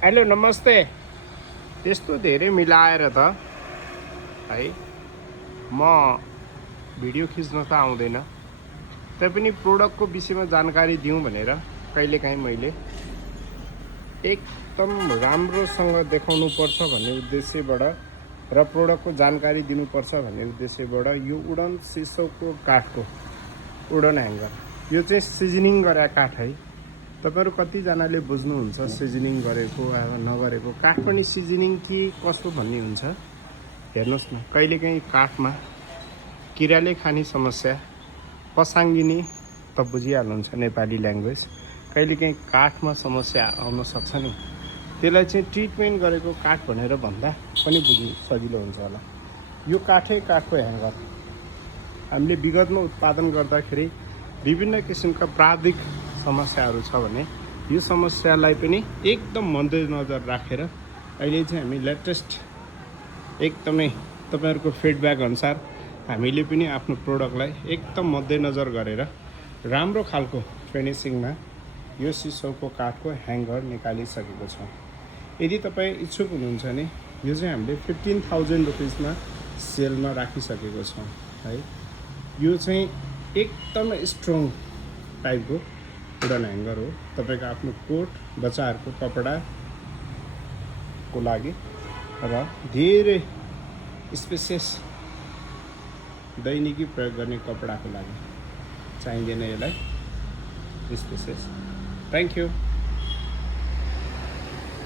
Hello नमस्ते। त्यस्तो धेरै मिलाएर त है म भिडियो खिच्न त आउँदैन, तैपनि प्रोडक्टको विषयमा जानकारी दिउँ भनेर कहिलेकाहीँ मैले एकदम राम्रोसँग देखाउनुपर्छ भन्ने उद्देश्यबाट र प्रोडक्टको जानकारी दिनुपर्छ भन्ने उद्देश्यबाट यो उडन सिसोको काठको उडन ह्याङ्गर, यो चाहिँ सिजनिङ गरेको काठ है। तपाईहरु कतिजनाले बुझ्नुहुन्छ सिजनिङ गरेको नगरेको, काठ पनि सिजनिङ कि कसो भन्ने हुन्छ। हेर्नुहोस् न, कहिलेकाहीँ काठमा किराले खाने समस्या, पसाङ्गिने त बुझिहाल्नुहुन्छ नेपाली ल्याङ्ग्वेज, कहिलेकाहीँ काठमा समस्या आउन सक्छ नि, त्यसलाई चाहिँ ट्रिटमेन्ट गरेको काठ भनेर भन्दा पनि बुझ्नु सजिलो हुन्छ होला। यो काठको ह्याङ्गर हामीले विगतमा उत्पादन गर्दाखेरि विभिन्न किसिमका प्राविधिक समस्याहरू छ भने यो समस्यालाई पनि एकदम मध्यनजर राखेर अहिले चाहिँ हामी लेटेस्ट एकदमै तपाईहरुको फिडब्याक अनुसार हामीले पनि आफ्नो प्रोडक्टलाई एकदम मध्यनजर गरेर राम्रो खालको फिनिसिङमा यो सिसोको काठको ह्याङ्गर निकालिसकेको छौँ। यदि तपाईँ इच्छुक हुनुहुन्छ भने यो चाहिँ हामीले 15,000 रुपिसमा सेलमा राखिसकेको छौँ है। यो चाहिँ एकदमै स्ट्रङ टाइपको उडन ह्याङ्गर हो। तपाईको आफ्नो कोट बच्चाहरूको कपडाको लागि र धेरै स्पेसियस दैनिकी प्रयोग गर्ने कपडाको लागि चाहिँदैन यसलाई स्पेसियस। Thank you.